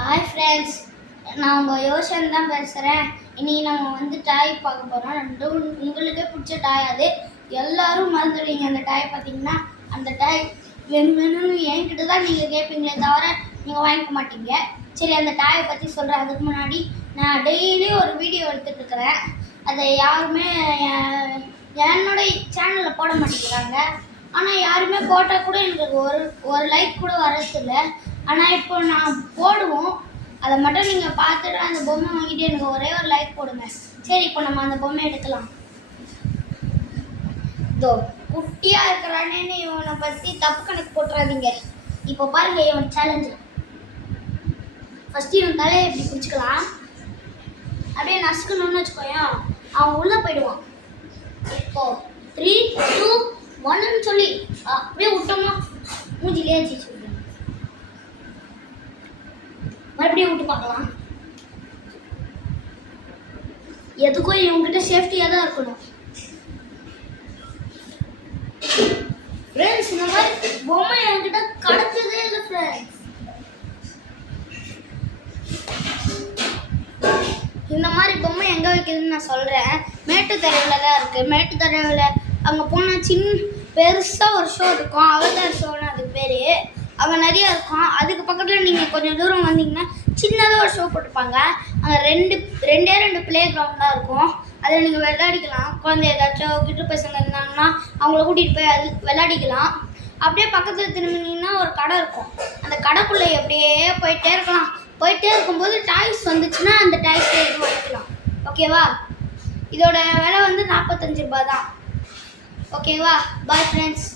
Hi friends, நான் உங்கள் யோசன் தான் பேசுகிறேன். இன்றைக்கி நம்ம வந்து டாய் பார்க்க போகிறோம். உங்களுக்கே பிடிச்ச டாய் அது. எல்லோரும் மறந்துடுவீங்க அந்த டாய் பார்த்தீங்கன்னா. அந்த டாய் வேணும்னு என்கிட்ட தான் நீங்கள் கேட்பீங்களே தவிர நீங்கள் வாங்கிக்க மாட்டீங்க. சரி, அந்த டாயை பற்றி சொல்கிறேன். அதுக்கு முன்னாடி நான் டெய்லி ஒரு வீடியோ எடுத்துகிட்ருக்கிறேன். அதை யாருமே என்னோடய சேனலில் போட மாட்டேங்கிறாங்க. ஆனால் யாருமே போட்டால் கூட எனக்கு ஒரு லைக் கூட வரதில்லை. ஆனால் இப்போ நான் போடுவோம், அதை மட்டும் நீங்கள் பார்த்துட்டு அந்த பொம்மை வாங்கிட்டு எனக்கு ஒரே ஒரு லைக் போடுங்க. சரி, இப்போ நம்ம அந்த பொம்மை எடுக்கலாம். இதோ குட்டியாக இருக்கிறானேன்னு இவனை பற்றி தப்பு கணக்கு போட்டுறாதீங்க. இப்போ பாருங்க இவன் சேலஞ்சு. ஃபஸ்ட்டு இவன் தலையை எப்படி பிடிச்சிக்கலாம், அப்படியே நசுக்கணும்னு வச்சுக்கோயேன், அவன் உள்ளே போயிடுவான். இப்போ 3, 2, 1ன்னு சொல்லி அப்படியே விட்டோமா மூஞ்சிலே வச்சு மறுபடியும் விட்டு பார்க்கலாம். எதுக்கும் இவங்ககிட்ட சேஃப்டியாக தான் இருக்கணும் ஃப்ரெண்ட்ஸ். இந்த மாதிரி பொம்மை என்கிட்ட கிடைச்சதே இல்லை ஃப்ரெண்ட்ஸ். இந்த மாதிரி பொம்மை எங்கே வைக்கிறதுன்னு நான் சொல்கிறேன். மேட்டுத்தரையில் தான் இருக்குது. மேட்டுத்தரையில் அங்கே போனால் பெருசாக ஒரு ஷோ இருக்கும், அவதார் ஷோன்னு அது பேர். அவன் நிறையா இருக்கும். அதுக்கு பக்கத்தில் நீங்கள் கொஞ்சம் தூரம் வந்தீங்கன்னா சின்னதாக ஒரு ஷோ போட்டிருப்பாங்க. அங்கே ரெண்டு ப்ளே கிரவுண்ட் தான் இருக்கும். அதில் நீங்கள் விளையாடிக்கலாம். குழந்தை ஏதாச்சும் கிட்ட பசங்க இருந்தாங்கன்னா அவங்கள கூட்டிகிட்டு போய் அது விளையாடிக்கலாம். அப்படியே பக்கத்தில் திரும்பினீங்கன்னா ஒரு கடை இருக்கும். அந்த கடைக்குள்ளே அப்படியே போயிட்டே இருக்கலாம். போயிட்டே இருக்கும்போது டாய்ஸ் வந்துச்சுன்னா அந்த டாய்ஸை எதுவும் வாங்கிக்கலாம். ஓகேவா? இதோட விலை வந்து 45 ரூபா தான். ஓகேவா? Bye friends.